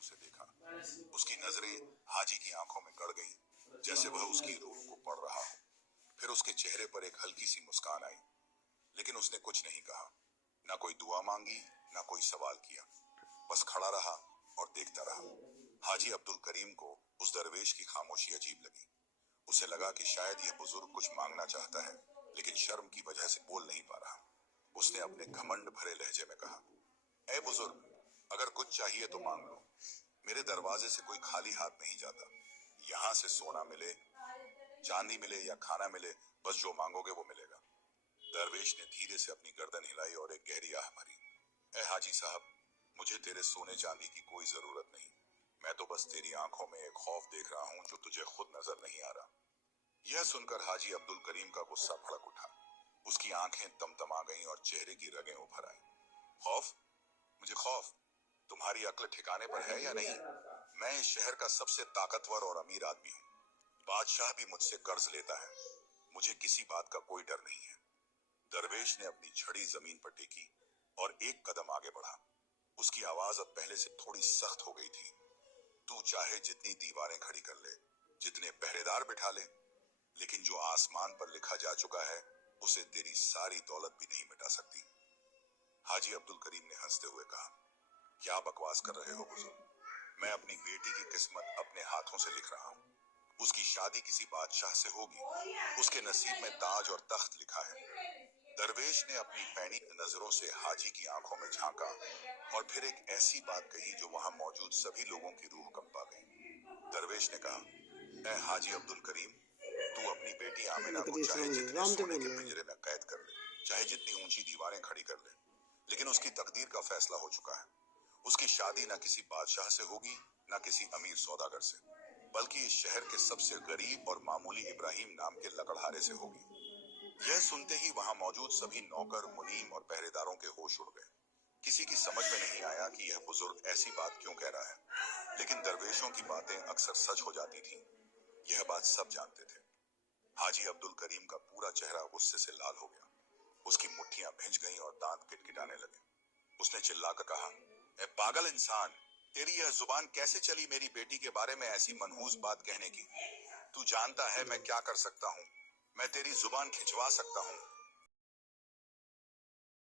उसे देखा। उसकी नजरें हाजी की आंखों में गड़ गईं, जैसे वह उसकी रूह को पढ़ रहा हो। फिर उसके चेहरे पर एक हल्की सी मुस्कान आई, लेकिन उसने कुछ नहीं कहा। ना कोई दुआ मांगी, ना कोई सवाल किया। बस खड़ा रहा और देखता रहा। हाजी अब्दुल करीम को उस दरवेश की खामोशी अजीब लगी। उसे लगा कि शायद यह बुजुर्ग कुछ मांगना चाहता है, लेकिन शर्म की वजह से बोल नहीं पा रहा। उसने अपने घमंड भरे लहजे में कहा, ए बुजुर्ग, अगर कुछ चाहिए तो मांग लो। मेरे दरवाजे से कोई खाली हाथ नहीं जाता। यहाँ से सोना मिले, चांदी मिले या खाना मिले, बस जो मांगोगे वो मिलेगा। दरवेश ने धीरे से अपनी गर्दन हिलाई और एक गहरी आह भरी। ए हाजी साहब, मुझे तेरे सोने चांदी की कोई जरूरत नहीं। मैं तो बस तेरी आंखों में एक खौफ देख रहा हूँ जो तुझे खुद नजर नहीं आ रहा। यह सुनकर हाजी अब्दुल करीम का गुस्सा भड़क उठा। उसकी आंखें तमतमा गईं और चेहरे की रगें उभर आईं। खौफ? मुझे खौफ? तुम्हारी अक्ल ठिकाने पर है या नहीं? मैं इस शहर का सबसे ताकतवर और अमीर आदमी हूँ। बादशाह भी मुझसे कर्ज लेता है। मुझे किसी बात का कोई डर नहीं है। दरवेश ने अपनी छड़ी जमीन पर टेकी और एक कदम आगे बढ़ा। उसकी आवाज अब पहले से थोड़ी सख्त हो गई थी। तू चाहे जितनी दीवारें खड़ी कर ले, जितने पहरेदार बिठा ले, लेकिन जो आसमान पर लिखा जा चुका है उसे तेरी सारी दौलत भी नहीं मिटा सकती। हाजी अब्दुल करीम ने हंसते हुए कहा, क्या बकवास कर रहे हो बुजुर्ग? मैं अपनी बेटी की किस्मत अपने हाथों से लिख रहा हूँ। उसकी शादी किसी बादशाह से होगी। उसके नसीब में ताज और तख्त लिखा है। दरवेश ने अपनी पैनी नजरों से हाजी की आंखों में झांका और फिर एक ऐसी बात कही जो वहां मौजूद सभी लोगों की रूह कंपा गई। दरवेश ने कहा, ऐ हाजी अब्दुल करीम, तू अपनी बेटी आमिना को चाहे जितने सोने के पिंजरे में कैद कर ले, चाहे जितनी ऊंची दीवारें खड़ी कर ले, लेकिन उसकी तकदीर का फैसला हो चुका है। उसकी शादी ना किसी बादशाह से होगी, ना किसी अमीर सौदागर से, बल्कि इस शहर के सबसे गरीब और मामूली इब्राहिम नाम के लकड़हारे से होगी। यह सुनते ही वहां मौजूद सभी नौकर, मुनीम और पहरेदारों के होश उड़ गए। किसी की समझ में नहीं आया कि यह बुजुर्ग ऐसी बात क्यों कह रहा है, लेकिन दरवेशों की बातें अक्सर सच हो जाती थीं। यह बात सब जानते थे। हाजी अब्दुल करीम का पूरा चेहरा गुस्से से लाल हो गया। उसकी मुट्ठियां भिंच गईं और दांत किटकिटाने लगे। उसने चिल्लाकर कहा, ए पागल इंसान, तेरी यह जुबान कैसे चली मेरी बेटी के बारे में ऐसी मनहूस बात कहने की? तू जानता है मैं क्या कर सकता हूँ। मैं तेरी जुबान खिंचवा सकता हूँ।